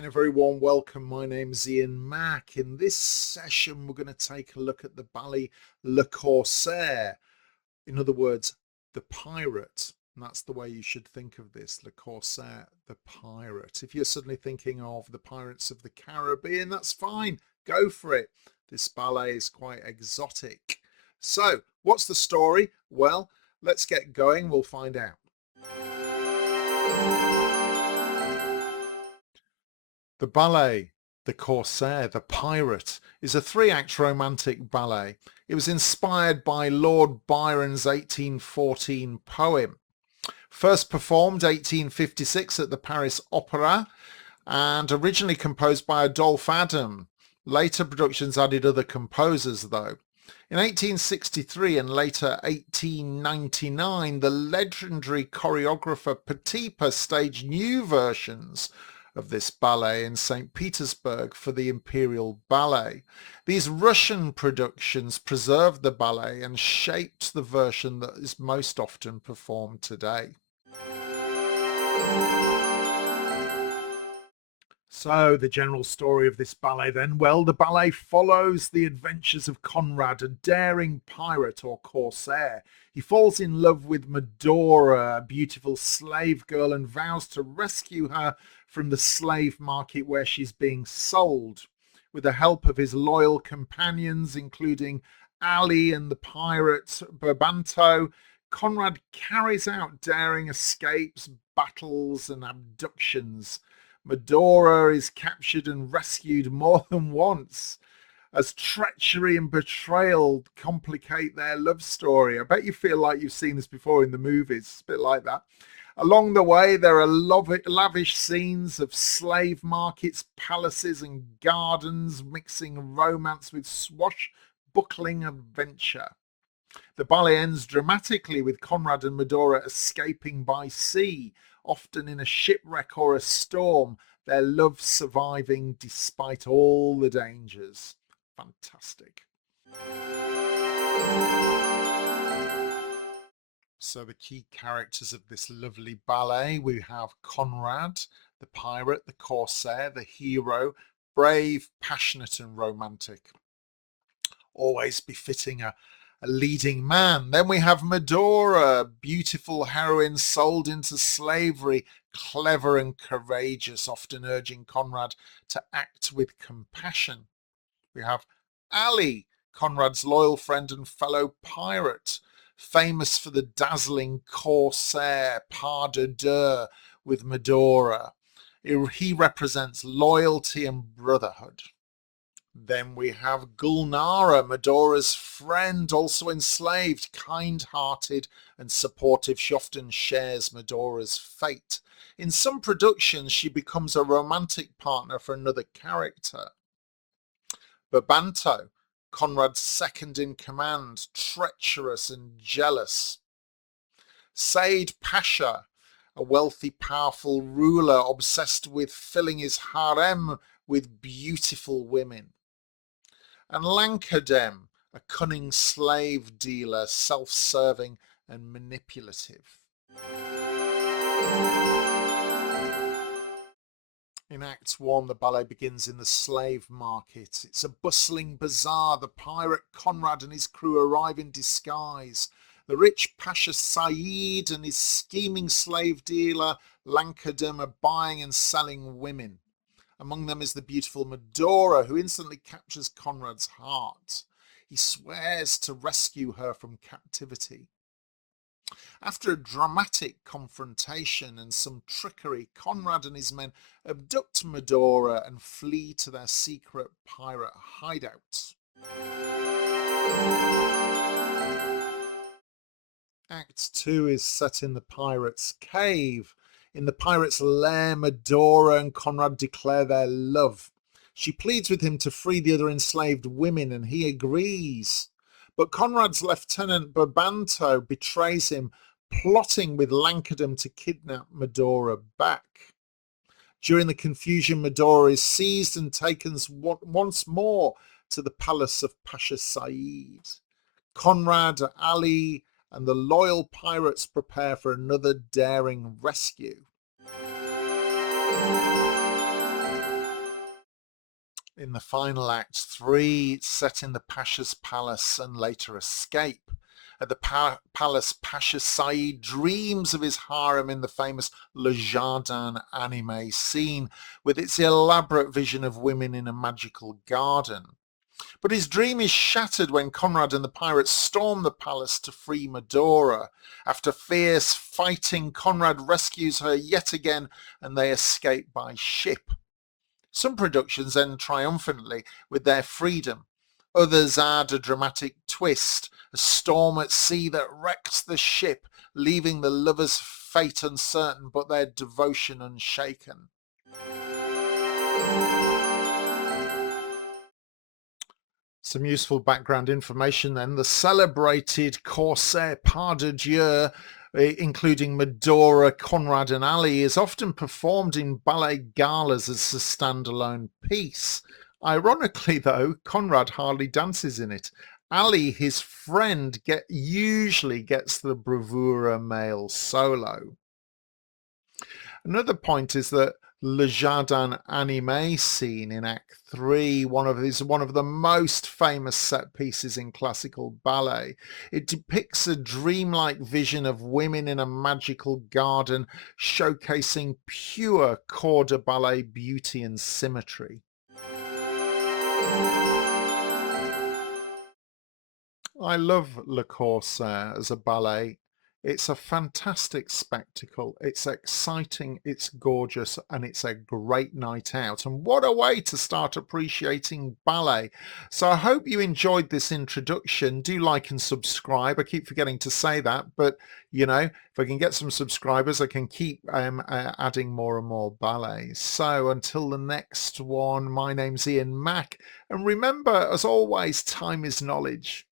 and a very warm welcome. My name's Ian Mack. In this session, we're going to take a look at the ballet Le Corsaire. In other words, the pirate. And that's the way you should think of this, Le Corsaire, the pirate. If you're suddenly thinking of the Pirates of the Caribbean, that's fine. Go for it. This ballet is quite exotic. So, what's the story? Well, let's get going. We'll find out. The ballet, The Corsaire, the Pirate, is a three-act romantic ballet. It was inspired by Lord Byron's 1814 poem. First performed 1856 at the Paris Opera and originally composed by Adolphe Adam. Later productions added other composers though. In 1863 and later 1899, the legendary choreographer Petipa staged new versions of this ballet in St. Petersburg for the Imperial Ballet. These Russian productions preserved the ballet and shaped the version that is most often performed today. So the general story of this ballet then, well, the ballet follows the adventures of Conrad, a daring pirate or corsair. He falls in love with Medora, a beautiful slave girl, and vows to rescue her from the slave market where she's being sold. With the help of his loyal companions, including Ali and the pirate Barbanto, Conrad carries out daring escapes, battles, and abductions. Medora is captured and rescued more than once, as treachery and betrayal complicate their love story. I bet you feel like you've seen this before in the movies. It's a bit like that. Along the way, there are lavish scenes of slave markets, palaces, and gardens, mixing romance with swashbuckling adventure. The ballet ends dramatically with Conrad and Medora escaping by sea, often in a shipwreck or a storm, their love surviving despite all the dangers. Fantastic. So the key characters of this lovely ballet, we have Conrad, the pirate, the corsair, the hero, brave, passionate and romantic. Always befitting a leading man. Then we have Medora, beautiful heroine sold into slavery, clever and courageous, often urging Conrad to act with compassion. We have Ali, Conrad's loyal friend and fellow pirate, famous for the dazzling corsair pas de deux with Medora. He represents loyalty and brotherhood. Then we have Gulnara, Medora's friend, also enslaved, kind-hearted and supportive. She often shares Medora's fate. In some productions, she becomes a romantic partner for another character. Barbanto, Conrad's second in command, treacherous and jealous. Said Pasha, a wealthy, powerful ruler obsessed with filling his harem with beautiful women. And Lankadem, a cunning slave dealer, self-serving and manipulative. In Act 1, the ballet begins in the slave market. It's a bustling bazaar. The pirate Conrad and his crew arrive in disguise. The rich Pasha Saeed and his scheming slave dealer Lankadem are buying and selling women. Among them is the beautiful Medora, who instantly captures Conrad's heart. He swears to rescue her from captivity. After a dramatic confrontation and some trickery, Conrad and his men abduct Medora and flee to their secret pirate hideout. Act 2 is set in the pirate's cave. In the pirate's lair, Medora and Conrad declare their love. She pleads with him to free the other enslaved women, and he agrees. But Conrad's lieutenant Barbanto betrays him, plotting with Lankadem to kidnap Medora back. During the confusion, Medora is seized and taken once more to the palace of Pasha Saeed. Conrad, Ali, and the loyal pirates prepare for another daring rescue. In the final act 3, it's set in the Pasha's palace and later escape. At the palace, Pasha Saeed dreams of his harem in the famous Le Jardin anime scene with its elaborate vision of women in a magical garden. But his dream is shattered when Conrad and the pirates storm the palace to free Medora. After fierce fighting, Conrad rescues her yet again and they escape by ship. Some productions end triumphantly with their freedom. Others add a dramatic twist, a storm at sea that wrecks the ship, leaving the lovers' fate uncertain but their devotion unshaken. Some useful background information then. The celebrated Corsaire pas de Dieu, including Medora, Conrad and Ali, is often performed in ballet galas as a standalone piece. Ironically though, Conrad hardly dances in it. Ali, his friend, usually gets the bravura male solo. Another point is that Le Jardin anime scene in Act 3 is one of the most famous set pieces in classical ballet. It depicts a dreamlike vision of women in a magical garden, showcasing pure corps de ballet beauty and symmetry. I love Le Corsaire as a ballet. It's a fantastic spectacle. It's exciting, it's gorgeous, and it's a great night out. And what a way to start appreciating ballet. So I hope you enjoyed this introduction. Do like and subscribe. I keep forgetting to say that, but if I can get some subscribers, I can keep adding more and more ballets. So until the next one, my name's Ian Mack. And remember, as always, time is knowledge.